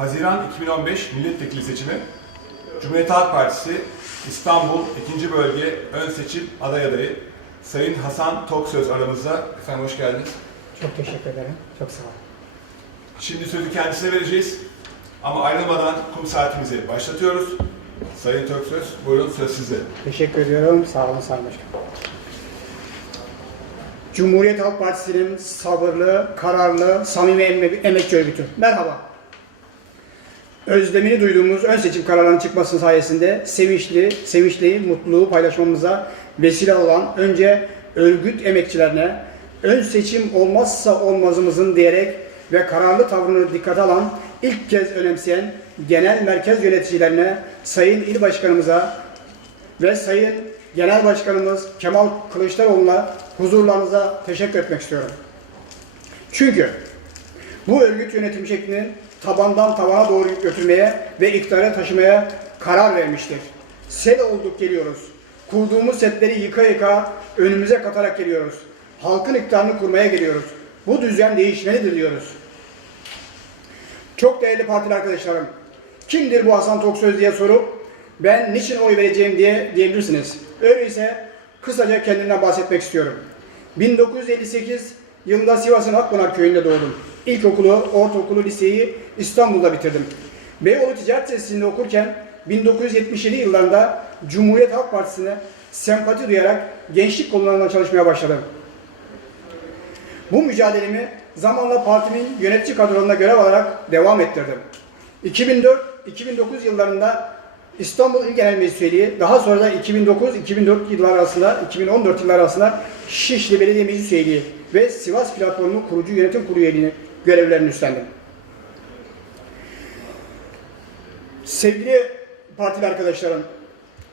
Haziran 2015 milletvekili seçimi Cumhuriyet Halk Partisi İstanbul 2. Bölge Ön Seçim aday adayı Sayın Hasan Toksöz aramızda. Efendim hoş geldiniz. Çok teşekkür ederim. Çok sağ olun. Şimdi sözü kendisine vereceğiz. Ama ayrılmadan kum saatimizi başlatıyoruz. Sayın Toksöz, buyurun söz sizde. Teşekkür ediyorum. Sağ olun Sayın Başkanım. Cumhuriyet Halk Partisi'nin sabırlı, kararlı, samimi emekçi örgütü. Merhaba. Özlemini duyduğumuz ön seçim kararlarının çıkması sayesinde sevinçli, sevinçli, mutluluğu paylaşmamıza vesile olan önce örgüt emekçilerine ön seçim olmazsa olmazımızın diyerek ve kararlı tavrını dikkate alan ilk kez önemseyen genel merkez yöneticilerine, Sayın İl Başkanımıza ve Sayın Genel Başkanımız Kemal Kılıçdaroğlu'na huzurlarınıza teşekkür etmek istiyorum. Çünkü bu örgüt yönetim şeklini tabandan tavana doğru götürmeye ve iktidara taşımaya karar vermiştir. Sel olduk geliyoruz. Kurduğumuz setleri yıka yıka önümüze katarak geliyoruz. Halkın iktidarını kurmaya geliyoruz. Bu düzen değişmelidir diyoruz. Çok değerli partili arkadaşlarım, kimdir bu Hasan Toksöz diye sorup ben niçin oy vereceğim diye diyebilirsiniz. Öyleyse kısaca kendimden bahsetmek istiyorum. 1958 yılında Sivas'ın Akpınar köyünde doğdum. İlkokulu, ortaokulu, liseyi İstanbul'da bitirdim. Beyoğlu Ticaret Tesisi'nde okurken 1977 yıllarında Cumhuriyet Halk Partisi'ne sempati duyarak gençlik konularında çalışmaya başladım. Bu mücadelemi zamanla partimin yönetici kadrolarında görev alarak devam ettirdim. 2004-2009 yıllarında İstanbul İl Genel Meclis Üyeliği, daha sonra da 2009-2004 yıllar arasında, 2014 yıllar arasında Şişli Belediye Meclis ve Sivas Platformu kurucu yönetim kurulu üyeliğini görevlerini üstlendim. Sevgili partili arkadaşlarım,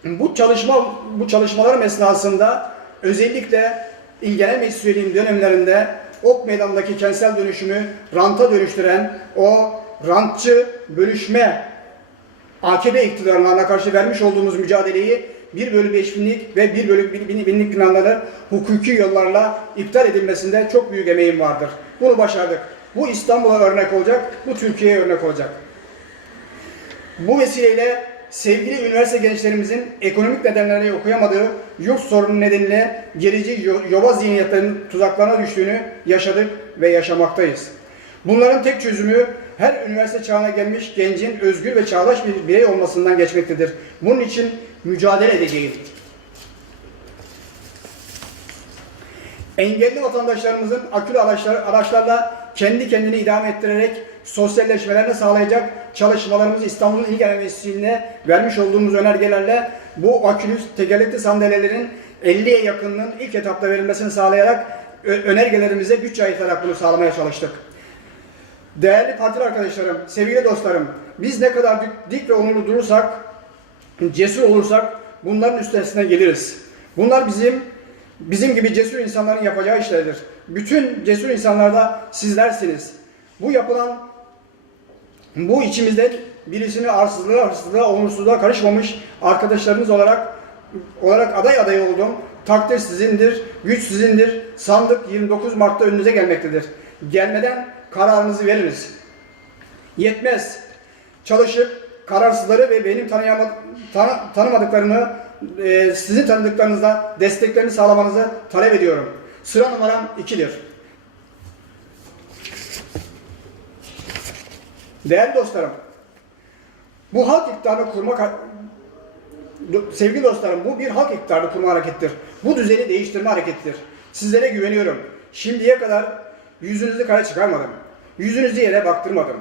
bu çalışma bu çalışmalarım esnasında özellikle İl Genel Meclis Üyeliğim dönemlerinde Ok Meydanı'ndaki kentsel dönüşümü ranta dönüştüren o rantçı bölüşme AKP iktidarlarına karşı vermiş olduğumuz mücadeleyi 1 bölü 5 binlik ve 1 bölü bin- bin- binlik binaları hukuki yollarla iptal edilmesinde çok büyük emeğim vardır. Bunu başardık. Bu İstanbul'a örnek olacak, bu Türkiye'ye örnek olacak. Bu vesileyle sevgili üniversite gençlerimizin ekonomik nedenlerle okuyamadığı yurt sorunu nedeniyle gerici yo- yova zihniyetlerin tuzaklarına düştüğünü yaşadık ve yaşamaktayız. Bunların tek çözümü her üniversite çağına gelmiş gencin özgür ve çağdaş bir birey olmasından geçmektedir. Bunun için mücadele edeceğiz. Engelli vatandaşlarımızın akülü araçlar, araçlarla kendi kendini idame ettirerek sosyalleşmelerini sağlayacak çalışmalarımızı İstanbul'un İl Genel Meclisi'ne vermiş olduğumuz önergelerle bu akülü tekerlekli sandalyelerin 50'ye yakınının ilk etapta verilmesini sağlayarak önergelerimize bütçe ayırarak bunu sağlamaya çalıştık. Değerli partili arkadaşlarım, sevgili dostlarım, biz ne kadar dik ve onurlu durursak, cesur olursak bunların üstesinden geliriz. Bunlar bizim bizim gibi cesur insanların yapacağı işlerdir. Bütün cesur insanlar da sizlersiniz. Bu yapılan bu içimizde birisini arsızlığa, hırsızlığa, onursuzluğa karışmamış arkadaşlarınız olarak olarak aday adayı oldum. Takdir sizindir, güç sizindir. Sandık 29 Mart'ta önünüze gelmektedir. Gelmeden kararınızı veririz. Yetmez. Çalışıp kararsızları ve benim tanıyama, tanı- tanımadıklarını e, sizin tanıdıklarınızla desteklerini sağlamanızı talep ediyorum. Sıra numaram 2'dir. Değerli dostlarım, bu halk iktidarını kurmak Do- sevgili dostlarım bu bir halk iktidarı kurma harekettir. Bu düzeni değiştirme hareketidir. Sizlere güveniyorum. Şimdiye kadar yüzünüzü kara çıkarmadım. Yüzünüzü yere baktırmadım.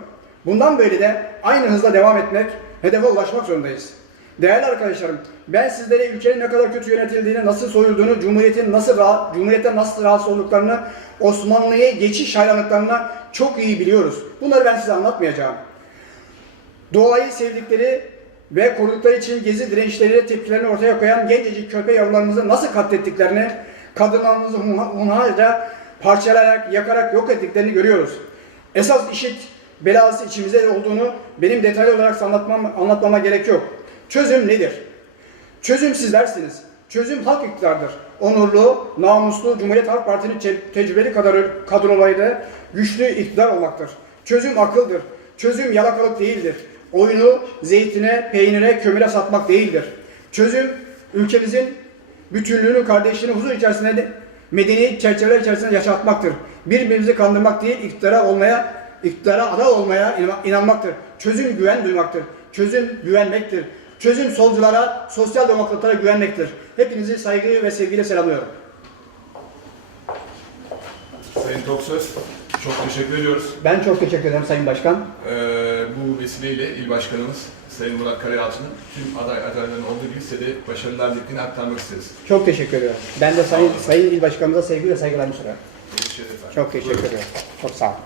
Bundan böyle de aynı hızla devam etmek, hedefe ulaşmak zorundayız. Değerli arkadaşlarım, ben sizlere ülkenin ne kadar kötü yönetildiğini, nasıl soyulduğunu, Cumhuriyet'in nasıl rahat, Cumhuriyet'ten nasıl rahatsız olduklarını, Osmanlı'ya geçiş hayranlıklarını çok iyi biliyoruz. Bunları ben size anlatmayacağım. Doğayı sevdikleri ve korudukları için gezi dirençleriyle tepkilerini ortaya koyan gencecik köpek yavrularımızı nasıl katlettiklerini, kadınlarımızı hunha- hunharca parçalayarak, yakarak yok ettiklerini görüyoruz. Esas işit belası içimizde olduğunu benim detaylı olarak anlatmam, anlatmama gerek yok. Çözüm nedir? Çözüm sizlersiniz. Çözüm halk iktidardır. Onurlu, namuslu Cumhuriyet Halk Partisi'nin te- tecrübeli kadar kadrolarıyla güçlü iktidar olmaktır. Çözüm akıldır. Çözüm yalakalık değildir. Oyunu zeytine, peynire, kömüre satmak değildir. Çözüm ülkemizin bütünlüğünü, kardeşliğini huzur içerisinde de medeni çerçeveler içerisinde yaşatmaktır. Birbirimizi kandırmak değil, iktidara olmaya, iktidara aday olmaya inan- inanmaktır. Çözüm güven duymaktır. Çözüm güvenmektir. Çözüm solculara, sosyal demokratlara güvenmektir. Hepinizi saygı ve sevgiyle selamlıyorum. Sayın Toksöz, çok teşekkür ediyoruz. Ben çok teşekkür ederim Sayın Başkan. Ee, bu vesileyle il başkanımız Sayın Murat Karayalçı'nın tüm aday adayların olduğu gibi size de başarılar dileklerini aktarmak isteriz. Çok teşekkür ediyorum. Ben de Sayın, Sayın İl Başkanımıza sevgi ve saygılarımı sunuyorum. Teşekkür ederim. Çok teşekkür Buyurun. ediyorum. Çok sağ olun.